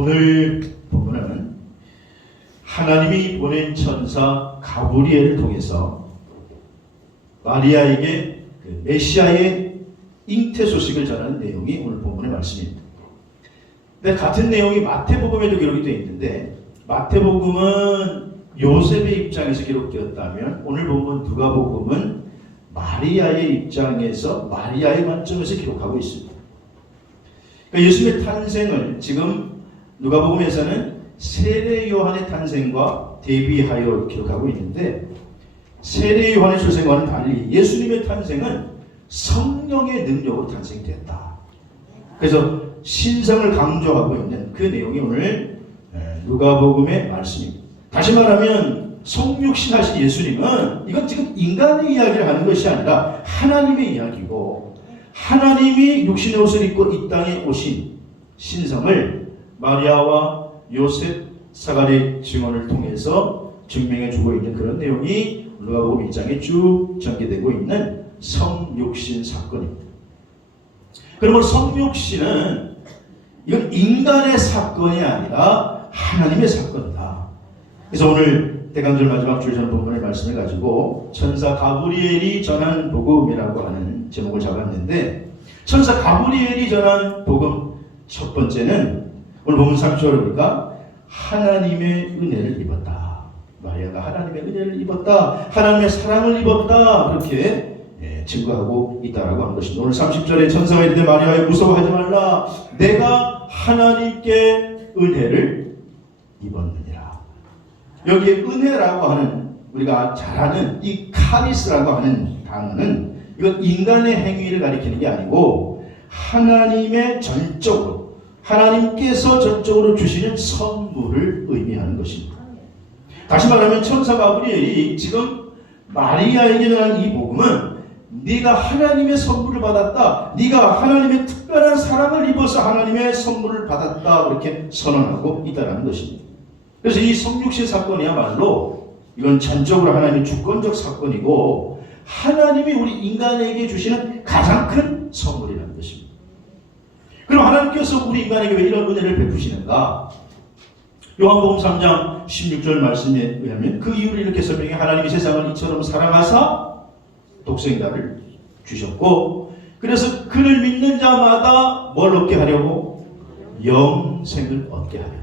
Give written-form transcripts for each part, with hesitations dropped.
오늘 본문은 하나님이 보낸 천사 가브리엘을 통해서 마리아에게 그 메시아의 잉태 소식을 전하는 내용이 오늘 본문의 말씀입니다. 근데 같은 내용이 마태복음에도 기록이 되어 있는데, 마태복음은 요셉의 입장에서 기록되었다면 오늘 본문 누가복음은 마리아의 입장에서, 마리아의 관점에서 기록하고 있습니다. 그러니까 예수님의 탄생을 지금 누가복음에서는 세례 요한의 탄생과 대비하여 기록하고 있는데, 세례 요한의 출생과는 달리 예수님의 탄생은 성령의 능력으로 탄생됐다. 그래서 신성을 강조하고 있는 그 내용이 오늘 누가복음의 말씀입니다. 다시 말하면 성육신하신 예수님은 이건 지금 인간의 이야기를 하는 것이 아니라 하나님의 이야기고, 하나님이 육신의 옷을 입고 이 땅에 오신 신성을 마리아와 요셉, 사가랴의 증언을 통해서 증명해 주고 있는 그런 내용이 누가복음 1장에 쭉 전개되고 있는 성육신 사건입니다. 그러므로 성육신은 이건 인간의 사건이 아니라 하나님의 사건이다. 그래서 오늘 대강절 마지막 주일전 본문의 말씀을 가지고 천사 가브리엘이 전한 복음이라고 하는 제목을 잡았는데, 천사 가브리엘이 전한 복음 첫 번째는 오늘 본문 3절을 보니까 하나님의 은혜를 입었다. 마리아가 하나님의 은혜를 입었다. 하나님의 사랑을 입었다. 그렇게 증거하고 있다라고 하는 것입니다. 오늘 30절에 천사가 이르되 마리아여 무서워하지 말라. 내가 하나님께 은혜를 입었느니라. 여기에 은혜라고 하는, 우리가 잘 아는 이 카리스라고 하는 단어는 이건 인간의 행위를 가리키는 게 아니고 하나님의 전적으로, 하나님께서 전적으로 주시는 선물을 의미하는 것입니다. 다시 말하면 천사 가브리엘이 지금 마리아에게 전한 이 복음은 네가 하나님의 선물을 받았다, 네가 하나님의 특별한 사랑을 입어서 하나님의 선물을 받았다, 그렇게 선언하고 있다는 것입니다. 그래서 이 성육신 사건이야말로 이건 전적으로 하나님의 주권적 사건이고 하나님이 우리 인간에게 주시는 가장 큰 선물이라는 것입니다. 그럼 하나님께서 우리 인간에게 왜 이런 은혜를 베푸시는가? 요한복음 3장 16절 말씀에 의하면 그 이유를 이렇게 설명해, 하나님이 세상을 이처럼 사랑하사 독생자를 주셨고, 그래서 그를 믿는 자마다 뭘 얻게 하려고? 영생을 얻게 하려고.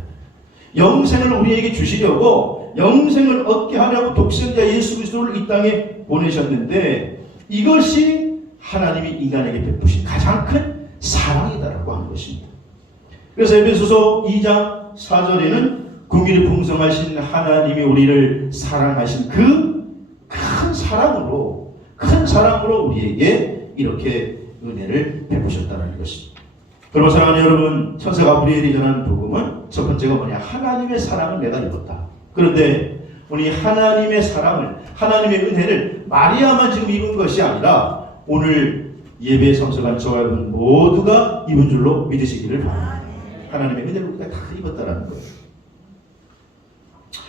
영생을 우리에게 주시려고, 영생을 얻게 하려고 독생자 예수 그리스도를 이 땅에 보내셨는데, 이것이 하나님이 인간에게 베푸신 가장 큰 사랑이다라고 하는 것입니다. 그래서 에베소서 2장 4절에는 긍휼이 풍성하신 하나님이 우리를 사랑하신 그 큰 사랑으로 우리에게 이렇게 은혜를 베푸셨다는 것입니다. 그러므로 사랑하는 여러분, 천사 가브리엘이 전하는 복음은 첫 번째가 뭐냐? 하나님의 사랑을 내가 입었다. 그런데 우리 하나님의 사랑을, 하나님의 은혜를 마리아만 지금 입은 것이 아니라 오늘 예배에 참석한 저와 여러분 모두가 입은 줄로 믿으시기를 바랍니다. 하나님의 은혜를 우리가 다 입었다는 거예요.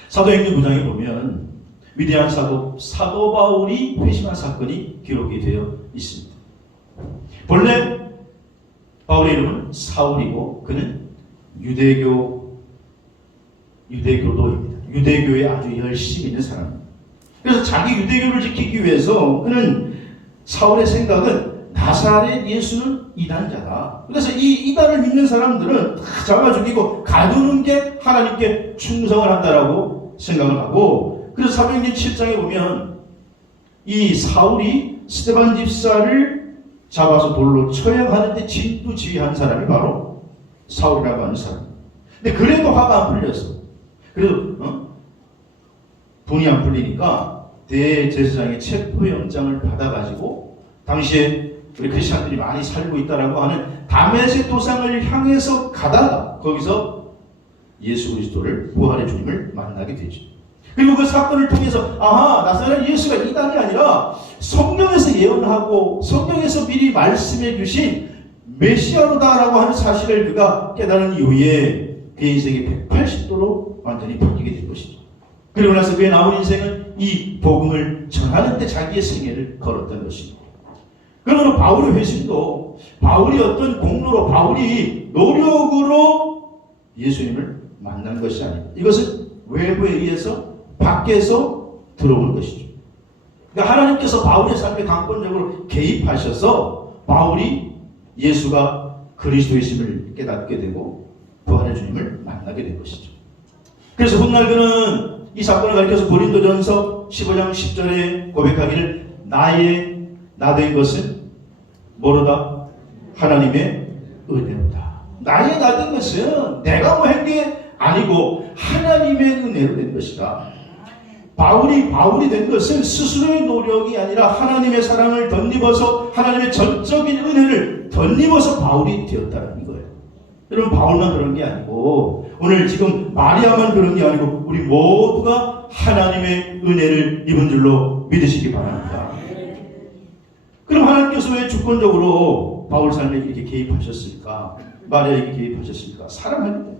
사도행전 9장에 보면 위대한 사도 바울이 회심한 사건이 기록이 되어 있습니다. 본래 바울의 이름은 사울이고 그는 유대교도입니다. 유대교에 아주 열심히 있는 사람입니다. 그래서 자기 유대교를 지키기 위해서 그는, 사울의 생각은 나사렛 예수는 이단자다. 그래서 이 이단을 믿는 사람들은 다 잡아 죽이고 가두는 게 하나님께 충성을 한다라고 생각을 하고, 그래서 사도행전 7장에 보면 이 사울이 스데반 집사를 잡아서 돌로 처형하는데 진두지휘한 사람이 바로 사울이라고 하는 사람. 근데 그래도 화가 안 풀렸어. 그래도 돈이 안 풀리니까 대제사장의 체포영장을 받아가지고, 당시에 우리 크리스천들이 많이 살고 있다라고 하는 다메섹 도상을 향해서 가다가 거기서 예수 그리스도를, 부활의 주님을 만나게 되죠. 그리고 그 사건을 통해서 나사렛 예수가 이단이 아니라 성경에서 예언하고 성경에서 미리 말씀해 주신 메시아로다라고 하는 사실을 그가 깨달은 이후에 그의 인생이 180도로 완전히 바뀌게 된 것이죠. 그리고 나서 그의 남은 인생은 이 복음을 전하는 데 자기의 생애를 걸었던 것입니다. 그러므로 바울의 회심도 바울이 어떤 공로로, 바울이 노력으로 예수님을 만난 것이 아니다. 이것은 외부에 의해서 밖에서 들어온 것이죠. 그러니까 하나님께서 바울의 삶에 강권적으로 개입하셔서 바울이 예수가 그리스도이심을 깨닫게 되고 부활의 주님을 만나게 된 것이죠. 그래서 훗날 그는 이 사건을 가리켜서 고린도전서 15장 10절에 고백하기를 나 된 것은 뭐로다? 하나님의 은혜로다. 나의 나 된 것은 내가 뭐 한 게 아니고 하나님의 은혜로 된 것이다. 바울이 된 것은 스스로의 노력이 아니라 하나님의 사랑을 덧입어서 하나님의 전적인 은혜를 덧입어서 바울이 되었다는 거예요. 여러분, 바울만 그런 게 아니고 오늘 지금 마리아만 그런 게 아니고 우리 모두가 하나님의 은혜를 입은 줄로 믿으시기 바랍니다. 그럼 하나님께서 왜 주권적으로 바울 삶에 이렇게 개입하셨을까? 마리아에게 개입하셨을까? 사랑하는데.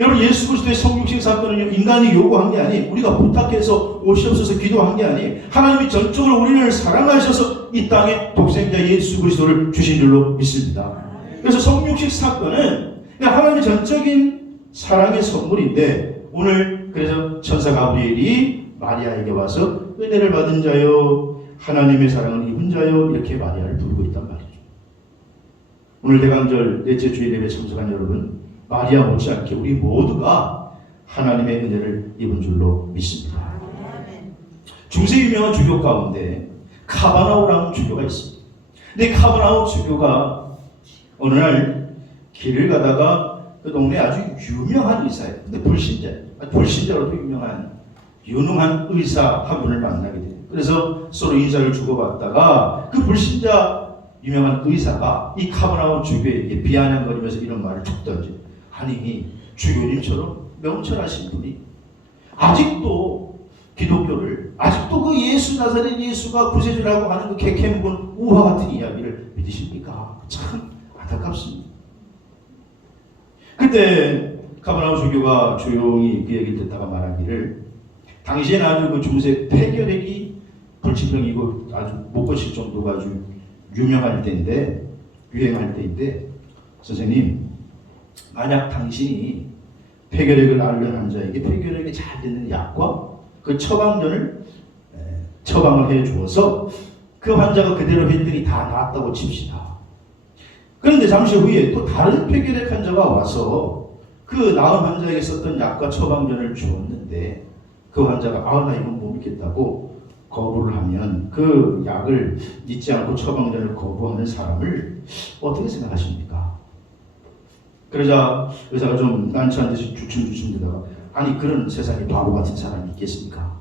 여러분, 예수 그리스도의 성육신 사건은요, 인간이 요구한 게 아니, 우리가 부탁해서 오시옵소서 기도한 게 아니, 하나님이 전적으로 우리를 사랑하셔서 이 땅에 독생자 예수 그리스도를 주신 줄로 믿습니다. 그래서 성육신 사건은 하나님의 전적인 사랑의 선물인데, 오늘 그래서 천사 가브리엘이 마리아에게 와서 은혜를 받은 자여, 하나님의 사랑을 입은 자여, 이렇게 마리아를 부르고 있단 말이죠. 오늘 대강절 넷째 주일 예배 참석한 여러분, 마리아 못지않게 우리 모두가 하나님의 은혜를 입은 줄로 믿습니다. 중세 유명한 주교 가운데 카바나우라는 주교가 있습니다. 근데 카바나우 주교가 어느 날 길을 가다가 그 동네에 아주 유명한 의사예요. 근데 불신자로도 유능한 의사 한 분을 만나게 돼요. 그래서 서로 인사를 주고받다가 그 불신자 유명한 의사가 이 카바나우 주교에게 비아냥거리면서 이런 말을 툭 던져요. 아니, 주교님처럼 명철하신 분이 아직도 기독교를, 아직도 그 예수 나사렛 예수가 구세주라고 하는 그 개kä묵은 우화 같은 이야기를 믿으십니까? 참 안타깝습니다. 그때 카바나우 주교가 조용히 그 얘기를 듣다가 말하기를, 당시에는 아주 그 중세 폐결핵이 불치병이고 아주 못 고칠 정도가 아주 유명할 때인데, 유행할 때인데, 선생님, 만약 당신이 폐결핵을 앓는 환자에게 폐결핵에 잘 되는 약과 그 처방전을 처방을 해 주어서 그 환자가 그대로 했더니 다 나았다고 칩시다. 그런데 잠시 후에 또 다른 폐결핵 환자가 와서 그 나은 환자에게 썼던 약과 처방전을 주었는데 그 환자가 나 이건 못 믿겠다고 거부를 하면 그 약을 믿지 않고 처방전을 거부하는 사람을 어떻게 생각하십니까? 그러자 의사가 좀 난처한 듯이 주춤주춤 되다가, 아니 그런 세상에 바보 같은 사람이 있겠습니까?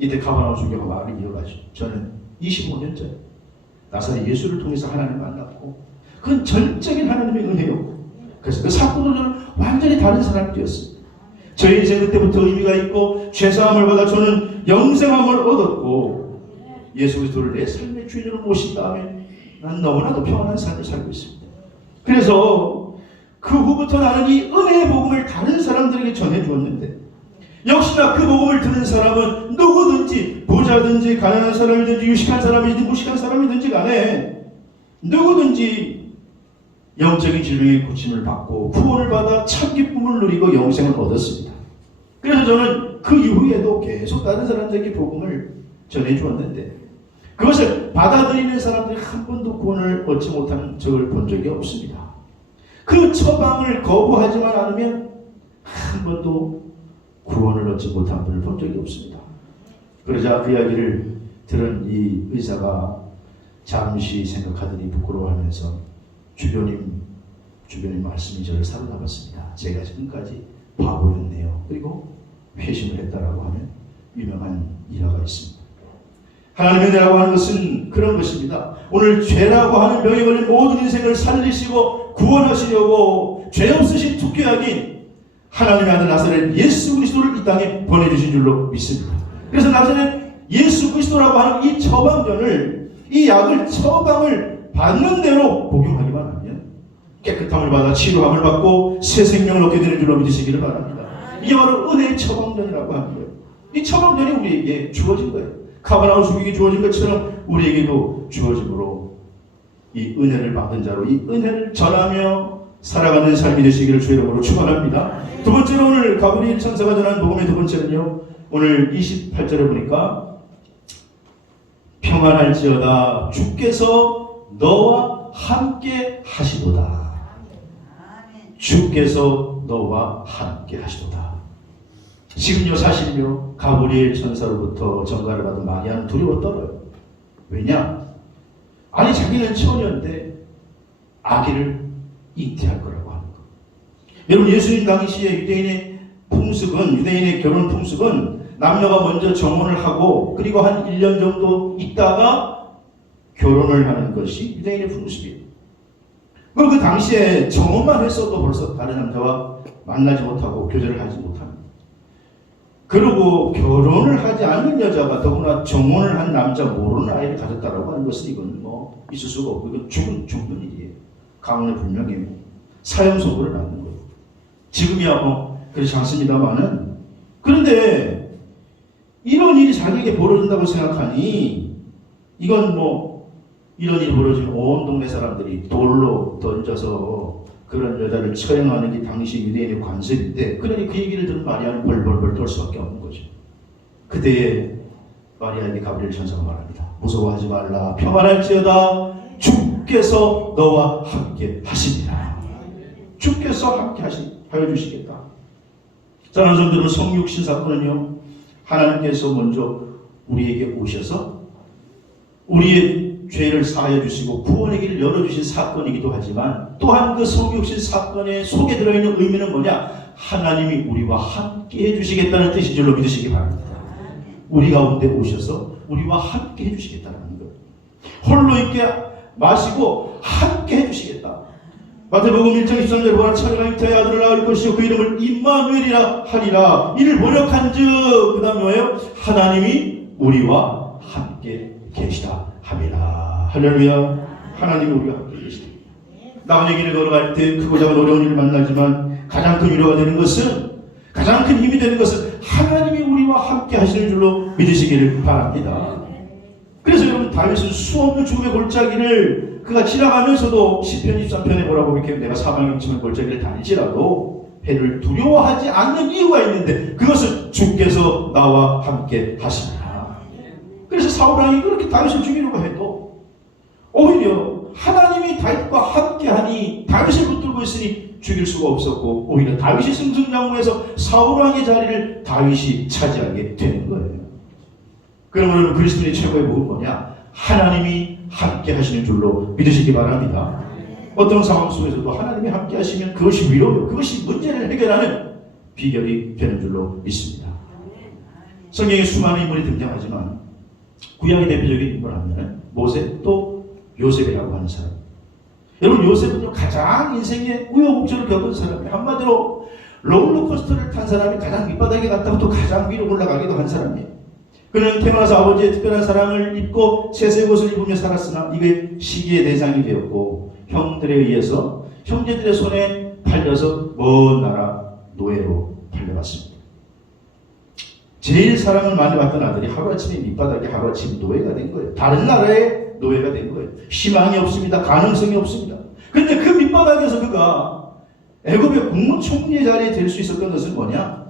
이때 카바나우 주교가 말을 이어가죠. 저는 25년째 나사렛 예수를 통해서 하나님을 만났고 그건 전적인 하나님의 은혜였고, 그래서 그 사건으로 저는 완전히 다른 사람이 되었습니다. 저의 인생 그때부터 의미가 있고 죄사함을 받아 저는 영생함을 얻었고 예수 그리스도를 내 삶의 주인으로 모신 다음에 난 너무나도 평안한 삶을 살고 있습니다. 그래서 그 후부터 나는 이 은혜의 복음을 다른 사람들에게 전해주었는데, 역시나 그 복음을 듣는 사람은 누구든지 부자든지 가난한 사람이든지 유식한 사람이든지 무식한 사람이든지 간에 누구든지 영적인 질병의 고침을 받고 구원을 받아 참 기쁨을 누리고 영생을 얻었습니다. 그래서 저는 그 이후에도 계속 다른 사람들에게 복음을 전해주었는데 그것을 받아들이는 사람들이 한 번도 구원을 얻지 못하는 적을 본 적이 없습니다. 그 처방을 거부하지만 않으면 한 번도 구원을 얻지 못한 분을 본 적이 없습니다. 그러자 그 이야기를 들은 이 의사가 잠시 생각하더니 부끄러워하면서 주변님 말씀이 저를 사로잡았습니다. 제가 지금까지 바보였네요. 그리고 회심을 했다라고 하는 유명한 일화가 있습니다. 하나님의 은혜라고 하는 것은 그런 것입니다. 오늘 죄라고 하는 병에 걸린 모든 인생을 살리시고 구원하시려고 죄 없으신 투교약인 하나님의 아들 나사렛 예수 그리스도를 이 땅에 보내주신 줄로 믿습니다. 그래서 나사렛 예수 그리스도라고 하는 이 처방전을, 이 약을 처방을 받는 대로 복용하기만 하면 깨끗함을 받아 치료함을 받고 새 생명을 얻게 되는 줄로 믿으시기를 바랍니다. 이게 바로 은혜의 처방전이라고 하는 거예요. 이 처방전이 우리에게 주어진 거예요. 카바나우 주교에게 주어진 것처럼 우리에게도 주어짐으로 이 은혜를 받은 자로 이 은혜를 전하며 살아가는 삶이 되시기를 주의 이름으로 축원합니다. 두 번째로 오늘 가브리엘 천사가 전한 복음의 두 번째는요. 오늘 28절에 보니까 평안할지어다 주께서 너와 함께 하시도다. 주께서 너와 함께 하시도다. 지금요 사실은요 가브리엘 천사로부터 전가를 받은 마리아는 두려워 떨어요. 왜냐? 아니 자기는 처녀인데 아기를 잉태할 거라고 하는 거. 여러분 예수님 당시에 유대인의 결혼 풍습은 남녀가 먼저 정혼을 하고 그리고 한 1년 정도 있다가 결혼을 하는 것이 유대인의 풍습이에요. 그럼 그 당시에 정혼만 했어도 벌써 다른 남자와 만나지 못하고 교제를 하지 못합니다. 그리고 결혼을 하지 않는 여자가 더구나 정혼을 한 남자 모르는 아이를 가졌다라고 하는 것은 이건 뭐 있을 수가 없고 이건 죽는 일이에요. 가문의 불명예고 사형 선고를 받는 거예요. 지금이야 뭐 그렇지 않습니다만은 그런데 이런 일이 자기에게 벌어진다고 생각하니 이건 뭐 이런 일이 벌어지면 온 동네 사람들이 돌로 던져서 그런 여자를 처형하는 게 당시 유대인의 관습인데 그러니 그 얘기를 들은 마리아는 벌벌벌 떨 수밖에 없는 거죠. 그때에 마리아에게 가브리엘 천사가 말합니다. 무서워하지 말라. 평안할지어다. 주께서 너와 함께 하시니라. 주께서 함께 하여 주시겠다. 자, 여러분들은 성육신 사건은요. 하나님께서 먼저 우리에게 오셔서 우리의 죄를 사하여 주시고 구원의 길을 열어주신 사건이기도 하지만 또한 그 성육신 사건에 속에 들어있는 의미는 뭐냐? 하나님이 우리와 함께 해주시겠다는 뜻인 줄로 믿으시기 바랍니다. 우리 가운데 오셔서 우리와 함께 해주시겠다는 거예요. 홀로 있게 마시고 함께 해주시겠다. 마태복음 1장 23절에 보라 처녀가 잉태하여 아들을 낳을 것이요 그 이름을 임마누엘이라 하리라. 이를 번역한즉 그 다음에 뭐예요? 하나님이 우리와 함께 계시다 함이라. 할렐루야. 하나님이 우리와 함께 계시다. 나머지 길을 걸어갈 때 크고 작은 어려운 일을 만나지만 가장 큰 위로가 되는 것은 가장 큰 힘이 되는 것은 하나님이 우리와 함께 하시는 줄로 믿으시기를 바랍니다. 그래서 여러분 다윗은 수없는 죽음의 골짜기를 그가 지나가면서도 시편 23편에 뭐라고 이렇게 내가 사망의 침의 골짜기를 다니지라도 해를 두려워하지 않는 이유가 있는데 그것은 주께서 나와 함께 하십니다. 그래서 사울왕이 그렇게 다윗을 죽이려고 해도 오히려 하나님이 다윗과 함께하니 다윗을 붙들고 있으니 죽일 수가 없었고 오히려 다윗이 승승장구해서 사울왕의 자리를 다윗이 차지하게 되는 거예요. 그러면 그리스도인의 최고의 복은 뭐냐? 하나님이 함께 하시는 줄로 믿으시기 바랍니다. 어떤 상황 속에서도 하나님이 함께 하시면 그것이 위로요. 그것이 문제를 해결하는 비결이 되는 줄로 믿습니다. 성경에 수많은 인물이 등장하지만 구약의 대표적인 인물 하면 모세 또 요셉이라고 하는 사람. 여러분 요셉은 가장 인생의 우여곡절을 겪은 사람이에요. 한마디로 롤러코스터를 탄 사람이 가장 밑바닥에 갔다가 또 가장 위로 올라가기도 한 사람이에요. 그는 태어나서 아버지의 특별한 사랑을 입고 채색 옷을 입으며 살았으나 이게 시기의 대상이 되었고 형들에 의해서 형제들의 손에 팔려서 먼 나라 노예로 팔려갔습니다. 제일 사랑을 많이 받던 아들이 하루아침에 밑바닥에 하루아침 노예가 된 거예요. 다른 나라의 노예가 된 거예요. 희망이 없습니다. 가능성이 없습니다. 그런데 그 밑바닥에서 그가 애굽의 국무총리의 자리에 될 수 있었던 것은 뭐냐?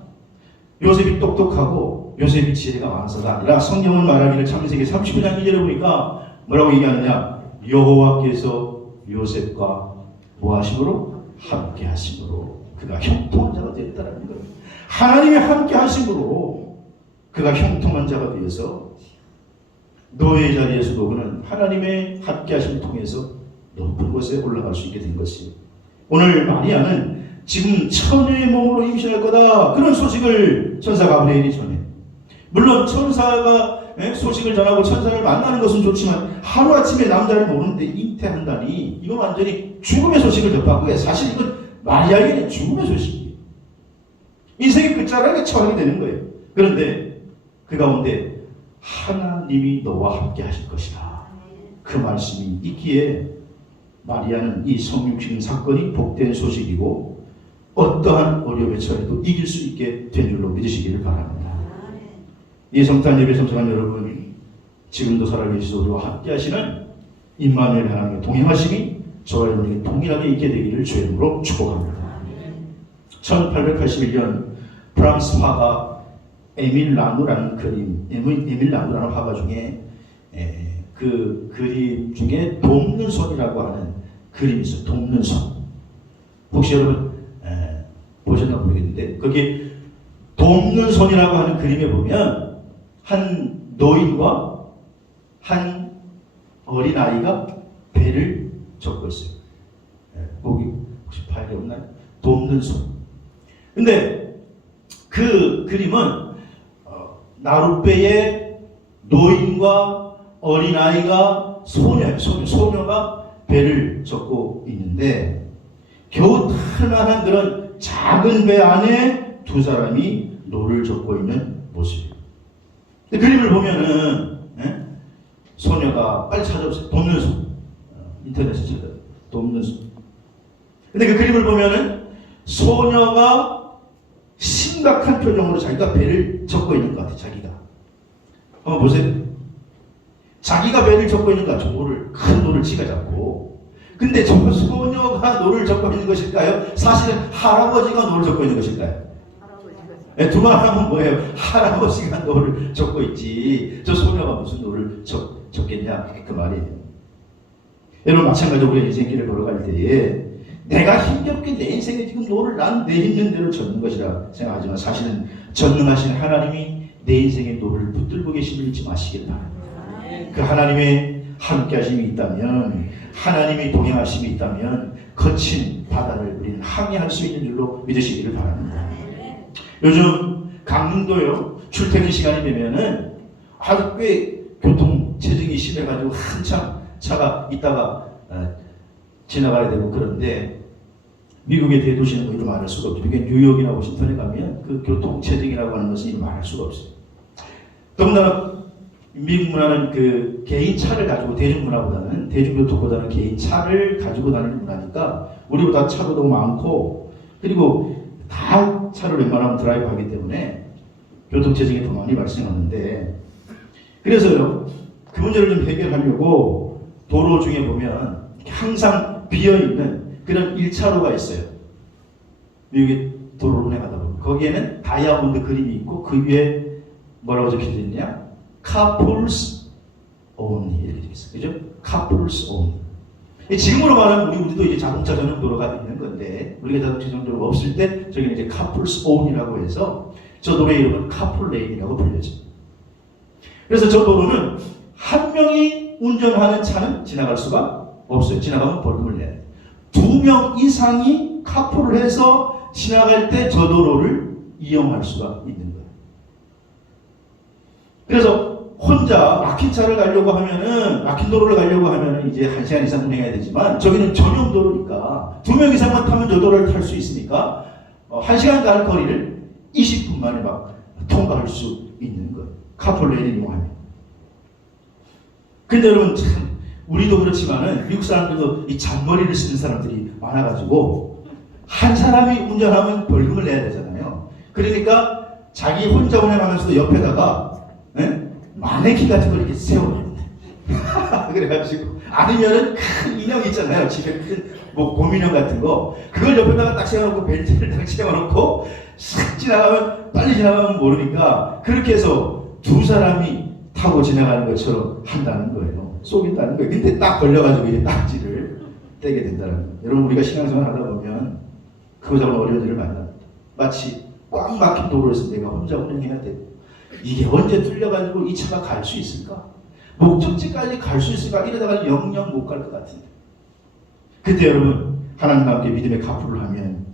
요셉이 똑똑하고 요셉이 지혜가 많아서가 아니라 성경은 말하기를 창세기 39장 2절에 보니까 뭐라고 얘기하느냐? 여호와께서 요셉과 뭐하심으로? 함께 하심으로 그가 형통한 자가 되었다는 거예요. 하나님이 함께 하심으로 그가 형통한 자가 되어서 노예의 자리에서도 그는 하나님의 함께 하심을 통해서 높은 곳에 올라갈 수 있게 된 것이에요. 오늘 마리아는 지금 처녀의 몸으로 임신할 거다 그런 소식을 천사 가브리엘이 전해. 물론 천사가 소식을 전하고 천사를 만나는 것은 좋지만 하루아침에 남자를 모르는데 잉태한다니 이건 완전히 죽음의 소식을 접하고 사실 이건 마리아에게는 죽음의 소식이에요. 인생의 끝자락에 처하게 되는 거예요. 그런데 그 가운데 하나님이 너와 함께 하실 것이다. 그 말씀이 있기에 마리아는 이 성육신 사건이 복된 소식이고 어떠한 어려움에 처해도 이길 수 있게 된 줄로 믿으시기를 바랍니다. 이 성탄 예배 참석한 여러분, 지금도 살아계시고 우리와 함께 하시는 임마누엘 하나님의 동행하심이 저와 여러분에게 동일하게 있게 되기를 주의 이름으로 축복합니다. 1881년 프랑스 화가 에밀 라누라는 화가 중에 그 그림 중에 돕는 손이라고 하는 그림이 있어요. 돕는 손. 혹시 여러분 보셨나 모르겠는데 거기 돕는 손이라고 하는 그림에 보면 한 노인과 한 어린아이가 배를 젓고 있어요. 거기 혹시 파일이 없나요? 돕는 손. 근데 그 그림은 나룻배에 노인과 어린아이가 소녀가 배를 젓고 있는데 겨우 탈만한 그런 작은 배 안에 두 사람이 노를 젓고 있는 모습이에요. 그림을 보면은 소녀가 빨리 찾아보세요. 돕는 손. 인터넷에 찾아요. 돕는 손. 근데 그 그림을 보면은 소녀가 심각한 표정으로 자기가 배를 젓고 있는 것 같아요. 자기가. 한번 보세요. 자기가 배를 젓고 있는 것 같아요. 큰 노를 지가 잡고. 근데 저 소녀가 노를 젓고 있는 것일까요? 사실은 할아버지가 노를 젓고 있는 것일까요? 두 말 하면 뭐예요? 할아버지가 노를 젓고 있지. 저 소녀가 무슨 노를 젓겠냐? 그 말이에요. 여러분 마찬가지로 우리가 인생길을 걸어갈 때에 내가 힘겹게 내 인생에 지금 노를 난 내 힘든 대로 젓는 것이라 생각하지만 사실은 전능하신 하나님이 내 인생의 노를 붙들고 계심을 잊지 마시길 바랍니다. 그 하나님의 함께 하심이 있다면, 하나님이 동행하심이 있다면 거친 바다를 우리는 항해할 수 있는 줄로 믿으시기를 바랍니다. 요즘 강릉도요, 출퇴근 시간이 되면은 아주 꽤 교통 체증이 심해가지고 한참 차가 있다가 지나가야 되고 그런데 미국의 대도시는 뭐 이런 말할 수가 없죠. 그게 뉴욕이나 워싱턴에 가면 그 교통 체증이라고 하는 것은 말할 수가 없어요. 더군다나 미국 문화는 그 개인 차를 가지고 대중문화보다는 대중교통보다는 개인 차를 가지고 다니는 문화니까 우리보다 차도 더 많고 그리고 다 차를 웬만하면 드라이브하기 때문에 교통체증이 더 많이 발생하는데 그래서요 그 문제를 좀 해결하려고 도로 중에 보면 항상 비어있는 그런 1차로가 있어요. 미국의 도로를 운행하다 보면 거기에는 다이아몬드 그림이 있고 그 위에 뭐라고 적혀져 있냐? Couples only 이렇게 되어 있어요. 그죠? Couples only. 지금으로 말하면 우리도 이제 자동차 전용 도로가 있는 건데 우리가 자동차 전용 도로가 없을 때 저기는 이제 Couples only라고 해서 저 도로의 이름은 Couple Lane이라고 불려져. 그래서 저 도로는 한 명이 운전하는 차는 지나갈 수가 없어요. 지나가면 벌금을 내야 돼요. 2명 이상이 카풀을 해서 지나갈 때 저 도로를 이용할 수가 있는 거예요. 그래서 혼자 막힌 차를 가려고 하면은, 막힌 도로를 가려고 하면은 이제 1시간 이상 운행해야 되지만, 저기는 전용 도로니까 2명 이상만 타면 저 도로를 탈 수 있으니까, 1시간 가는 거리를 20분 만에 막 통과할 수 있는 거예요. 카풀레인을 이용하면. 근데 여러분, 참, 우리도 그렇지만은, 미국 사람들도 이 잔머리를 쓰는 사람들이 많아가지고, 한 사람이 운전하면 벌금을 내야 되잖아요. 그러니까, 자기 혼자 운행하면서도 옆에다가, 마네킹 같은 걸 이렇게 세워놓는데. 그래가지고, 아니면은 큰 인형 있잖아요. 집에 큰, 곰인형 같은 거. 그걸 옆에다가 딱 세워놓고, 벨트를 딱 세워놓고, 싹 지나가면, 빨리 지나가면 모르니까, 그렇게 해서 두 사람이 타고 지나가는 것처럼 한다는 거예요. 속인다는 거예요. 근데 딱 걸려가지고 이제 딱지를 떼게 된다는 거예요. 여러분, 우리가 신앙생활 하다 보면, 그거처럼 어려운 일을 만납니다. 마치 꽉 막힌 도로에서 내가 혼자 운행해야 되고, 이게 언제 뚫려가지고 이 차가 갈 수 있을까? 목적지까지 갈 수 있을까? 이러다가 영영 못 갈 것 같은데. 그때 여러분, 하나님과 함께 믿음의 카풀을 하면,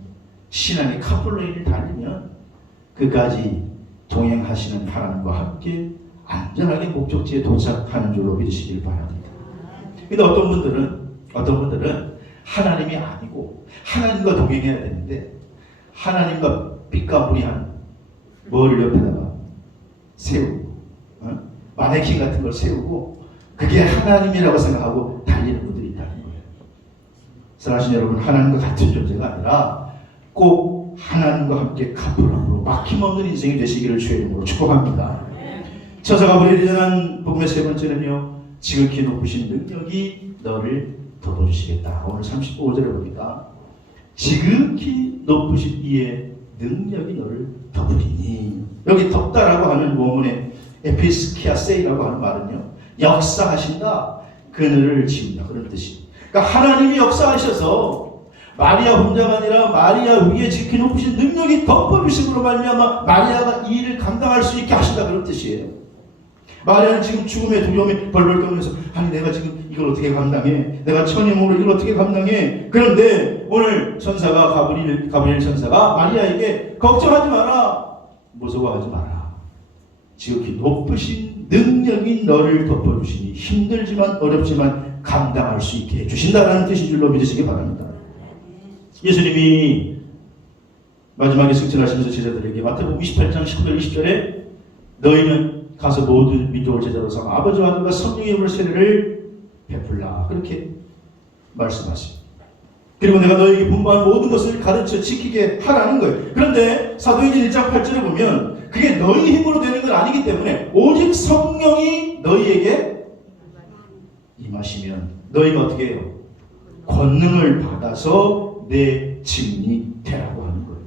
신앙의 카풀레인을 달리면, 그까지 동행하시는 하나님과 함께 안전하게 목적지에 도착하는 줄로 믿으시길 바랍니다. 근데 어떤 분들은 하나님이 아니고, 하나님과 동행해야 되는데, 하나님과 삐까부리한 뭘 옆에다가 세우고, 마네킹 같은 걸 세우고, 그게 하나님이라고 생각하고 달리는 분들이 있다는 거예요. 사랑하신 여러분, 하나님과 같은 존재가 아니라 꼭 하나님과 함께 카풀함으로 막힘없는 인생이 되시기를 주의 이름으로 축복합니다. 처자가 보내리자는 복음의 세 번째는요, 지극히 높으신 능력이 너를 덮어주시겠다. 오늘 35절에 보니까 지극히 높으신 이의 능력이 너를 덮으리니, 여기 덮다라고 하는 원문의 에피스키아세이라고 하는 말은요, 역사하신다, 그늘을 지운다, 그런 뜻이에요. 그러니까 하나님이 역사하셔서 마리아 혼자가 아니라 마리아 위에 지극히 높으신 능력이 덮어주심으로 말미암아 마리아가 이 일을 감당할 수 있게 하신다, 그런 뜻이에요. 마리아는 지금 죽음의 두려움이 벌벌 떨면서, 아니 내가 지금 이걸 어떻게 감당해? 내가 천의 몸으로 이걸 어떻게 감당해? 그런데 오늘 천사가 가브리엘 천사가 마리아에게 걱정하지 마라, 무서워하지 마라, 지극히 높으신 능력이 너를 덮어주시니 힘들지만 어렵지만 감당할 수 있게 해주신다라는 뜻인 줄로 믿으시기 바랍니다. 예수님이 마지막에 승천하시면서 제자들에게 마태복음 28장 19절 20절에 너희는 가서 모든 민족을 제자로 삼아 아버지와 아들과 성령의 이름으로 세례를 베풀라, 그렇게 말씀하십니다. 그리고 내가 너희에게 분부한 모든 것을 가르쳐 지키게 하라는 거예요. 그런데 사도행전 1장 8절에 보면 그게 너희 힘으로 되는 건 아니기 때문에 오직 성령이 너희에게 임하시면 너희가 어떻게 해요? 권능을 받아서 내 증인이 되라고 하는 거예요.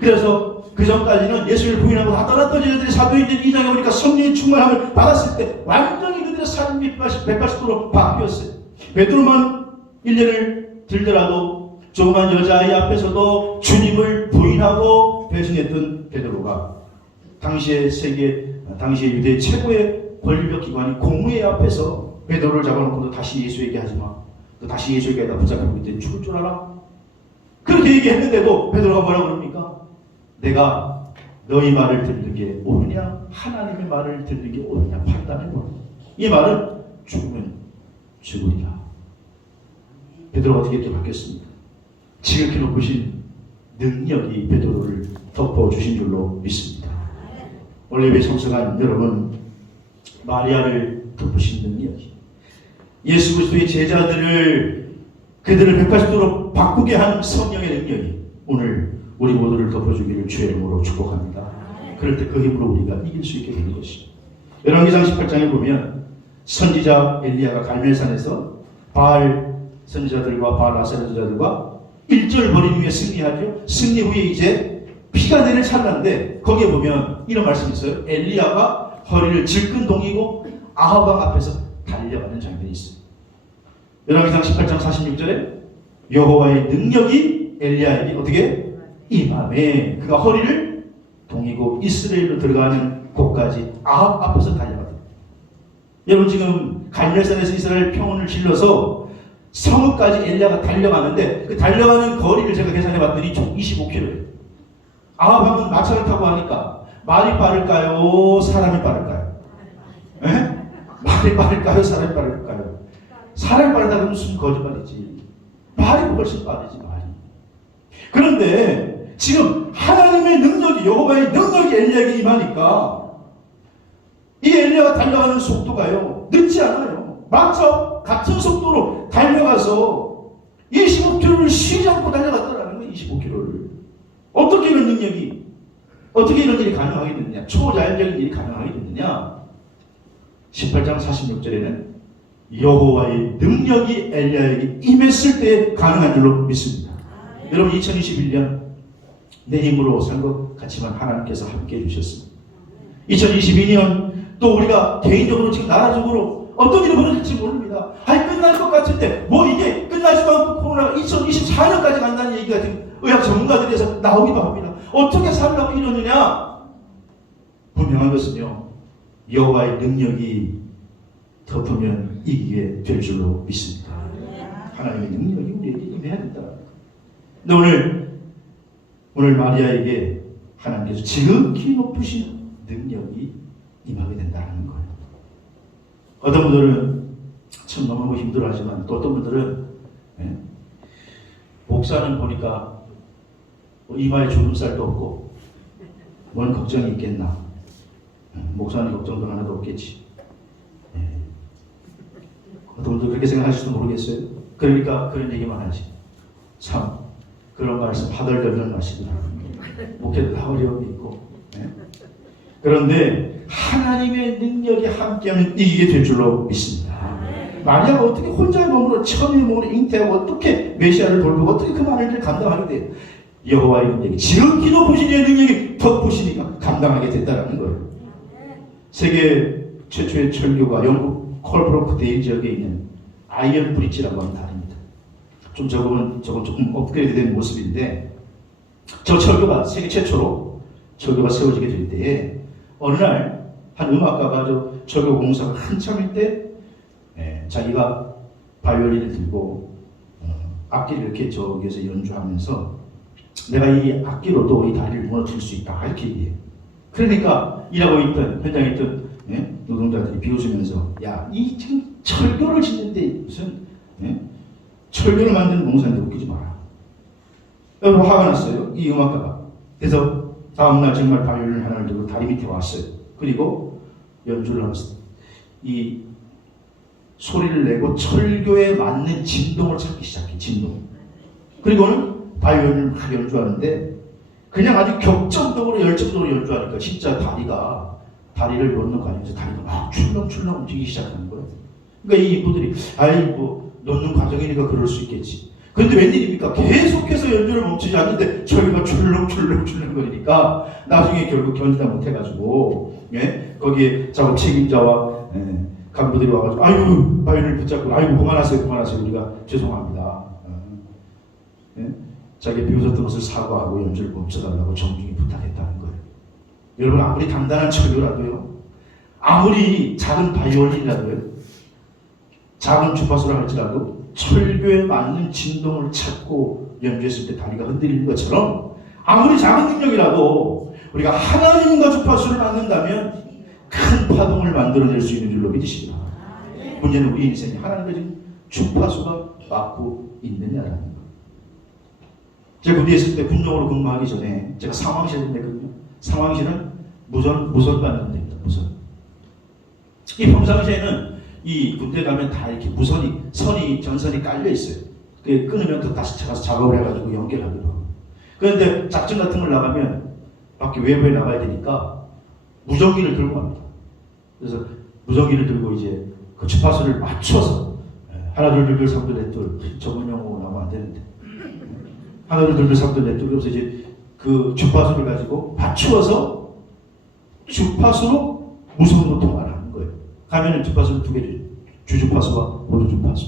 그래서 그 전까지는 예수를 부인하고 다 떠났던 제자들이 사도행전 2장에 보니까 성령의 충만함을 받았을 때 완전히 그들의 삶이 180도로 바뀌었어요. 베드로만 1년을 들더라도 조그만 여자아이 앞에서도 주님을 부인하고 배신했던 베드로가 당시의 유대 최고의 권력적 기관인 공회 앞에서 베드로를 잡아놓고 너 다시 예수에게 하지마, 너 다시 예수에게 하다 붙잡히고 있더니 죽을 줄 알아? 그렇게 얘기했는데도 베드로가 뭐라고 그럽니까? 내가 너희 말을 듣는 게 옳으냐 하나님의 말을 듣는 게 옳으냐 판단해보라. 이 말은 죽으면 죽으리라. 베드로가 어떻게 이렇게 바뀌었습니까? 지극히 높으신 능력이 베드로를 덮어주신 줄로 믿습니다. 오늘 예배 참석한 여러분, 마리아를 덮으신 능력이, 예수 그리스도의 제자들을 그들을 180도로 바꾸게 한 성령의 능력이 오늘 우리 모두를 덮어주기를 주의 이름으로 축복합니다. 그럴 때 그 힘으로 우리가 이길 수 있게 되는 것입니다. 열왕기상 18장에 보면 선지자 엘리야가 갈멜산에서 바알 선지자들과 바알 아세라 선지자들과 일절 벌인 후에 승리하죠. 승리 후에 이제 피가 내릴 찰나인데 거기에 보면 이런 말씀이 있어요. 엘리야가 허리를 질끈 동이고 아합 왕 앞에서 달려가는 장면이 있어요. 열왕기상 18장 46절에 여호와의 능력이 엘리야에게 어떻게 임함에 그가 허리를 동이고 이스라엘로 들어가는 곳까지 아합 앞에서 달려가더라. 여러분, 지금 갈멜산에서 이스라엘 평원을 질러서 성읍까지 엘리야가 달려가는데 그 달려가는 거리를 제가 계산해 봤더니 총 25km예요. 아합 왕은 마차를 타고 하니까 말이 빠를까요? 사람이 빠를까요? 에? 말이 빠를까요? 사람이 빠를까요? 사람이 빠르다 그러면 무슨 거짓말이지. 말이 훨씬 빠르지, 말이. 그런데 지금 하나님의 능력이, 여호와의 능력이 엘리야에게 임하니까 이 엘리야가 달려가는 속도가요, 늦지 않아요. 마차 같은 속도로 달려가서 25km를 쉬지 않고 달려갔다라는 거예요. 25km를. 어떻게 이런 능력이, 어떻게 이런 일이 가능하게 됐느냐, 초자연적인 일이 가능하게 됐느냐. 18장 46절에는 여호와의 능력이 엘리야에게 임했을 때 가능한 줄로 믿습니다. 여러분, 2021년 내 힘으로 산 것 같지만 하나님께서 함께 해주셨습니다. 2022년 또 우리가 개인적으로 지금 나라적으로 어떤 일이 벌어질지 모릅니다. 아니, 끝날 것 같은데 뭐 이게 끝나지도 않고 코로나가 2024년까지 간다는 얘기가 지금 의학 전문가들에서 나오기도 합니다. 어떻게 살라고 이러느냐? 분명한 것은요, 여호와의 능력이 덮으면 이기게 될 줄로 믿습니다. 하나님의 능력이 우리에게 임해야 된다. 근데 오늘 마리아에게 하나님께서 지극히 높으신 능력이 임하게 된다는 거예요. 어떤 분들은 참 너무 힘들어하지만 또 어떤 분들은 목사는 보니까 이마에 주름살도 없고 뭔 걱정이 있겠나. 목사는 걱정도 하나도 없겠지. 어떤 분들 그렇게 생각하실지도 모르겠어요. 그러니까 그런 얘기만 하지. 참 그런 말씀 하덜덜덜 마시더라고요. 목회도 다 어려움이 있고. 그런데 하나님의 능력이 함께하면 이기게 될 줄로 믿습니다. 마리아가 어떻게 혼자의 몸으로 천의 몸으로 잉태하고 어떻게 메시아를 돌보고 어떻게 그 많은 일을 감당하게 돼요? 여호와의 능력이 지극히도 보신 이의 능력이 덧보시니까 감당하게 됐다는 거예요. 세계 최초의 철교가 영국 콜브로크 데일 지역에 있는 아이언 브릿지라고 하는 다리입니다. 저건 조금 업그레이드된 모습인데, 저 철교가 세계 최초로 철교가 세워지게 될 때에 어느 날 한 음악가가 저 철교 공사가 한참일 때 자기가 바이올린을 들고 악기를 이렇게 저기에서 연주하면서 내가 이 악기로도 이 다리를 무너뜨릴 수 있다 이렇게 얘기해요. 그러니까 일하고 있던 현장에 있던 노동자들이 비웃으면서 야, 이 지금 철교를 짓는데 무슨 철교를 만드는 공사인데 웃기지 마라. 여러분 화가 났어요. 이 음악가가. 그래서 다음날 정말 바이올린 하나를 들고 다리 밑에 왔어요. 그리고 연주를 하면서 이 소리를 내고 철교에 맞는 진동을 찾기 시작해. 진동. 그리고는 바이올린을 막 연주하는데 그냥 아주 격정적으로 열정적으로 연주하니까 진짜 다리를 놓는 과정에서 다리가 막 출렁출렁 움직이기 시작하는 거예요. 그러니까 이 인부들이 놓는 과정이니까 그럴 수 있겠지. 그런데 웬일입니까? 계속해서 연주를 멈추지 않는데 철교가 출렁출렁 거리니까 나중에 결국 견디다 못해가지고 거기에 작업 책임자와 간부들이 와가지고 아유 바이올린을 붙잡고 아이고 그만하세요 우리가 죄송합니다. 자기 비웃었던 것을 사과하고 연주를 멈춰달라고 정중히 부탁했다는 거예요. 여러분 아무리 단단한 철교라도요, 아무리 작은 바이올린이라도요, 작은 주파수라 할지라도 철교에 맞는 진동을 찾고 연주했을 때 다리가 흔들리는 것처럼 아무리 작은 능력이라도 우리가 하나님과 주파수를 맞는다면 큰 파동을 만들어낼 수 있는 줄로 믿으십니다. 문제는 우리 인생이 하나님과 지금 주파수가 맞고 있느냐라는 거예요. 제가 군대에 있을 때 군종으로 근무하기 전에 제가 상황실을 냈거든요. 상황실은 무선 받는 데입니다. 무선. 이 평상시에는 이 군대 가면 다 이렇게 전선이 깔려 있어요. 그게 끊으면 또 다시 가서 작업을 해가지고 연결하기도 하고. 그런데 작전 같은 걸 나가면 밖에 외부에 나가야 되니까 무전기를 들고 갑니다. 그래서 무전기를 들고 이제 그 주파수를 맞춰서 하나 둘 삼둘 넷둘 전문 용어 나오면 안 되는데 하나 둘 삼둘 넷둘 그래서 이제 그 주파수를 가지고 맞추어서 주파수로 무선으로 통화를 하는 거예요. 가면은 주파수를 두 개 주주파수와 보조주파수.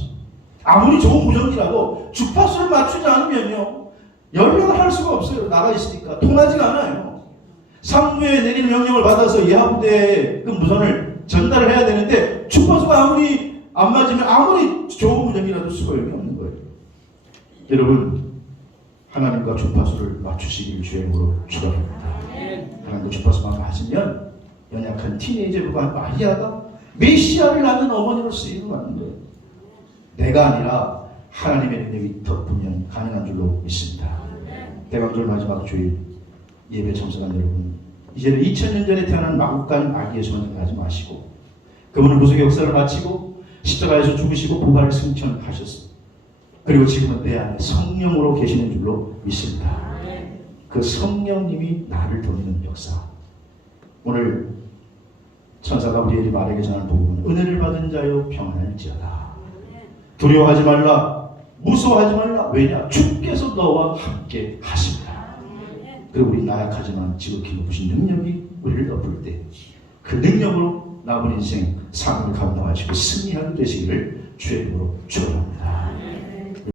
아무리 좋은 무전기라도 주파수를 맞추지 않으면요 연락을 할 수가 없어요. 나가 있으니까 통하지가 않아요. 상부에 내리는 명령을 받아서 이하부대에 그 무선을 전달을 해야 되는데 주파수가 아무리 안 맞으면 아무리 좋은 무전기라도 소용이 없는 거예요. 여러분 하나님과 주파수를 맞추시길 주행으로 축원합니다. 하나님과 주파수만 맞으면 연약한 티네이저가 마리아가 메시아를 낳는 어머니로 쓰임을 받는 거예요. 내가 아니라 하나님의 능력이 덮으면 가능한 줄로 믿습니다. 대강절 마지막 주일 예배 참석한 여러분, 이제는 2000년 전에 태어난 마국간 아기의 소원을 하지 마시고 그분은 무속의 역사를 마치고 십자가에서 죽으시고 부활을 승천하셨습니다. 그리고 지금은 내 안에 성령으로 계시는 줄로 믿습니다. 그 성령님이 나를 돕는 역사. 오늘 천사가 우리에게 말하게 전하는 복음은 은혜를 받은 자여 평안할지어다. 두려워하지 말라, 무서워하지 말라. 왜냐? 주께서 너와 함께 하십니다. 그리고 우리 나약하지만 지극히 높으신 능력이 우리를 덮을 때 그 능력으로 남은 인생 삶을 감당하시고 승리하게 되시기를 주의 이름으로 축원합니다.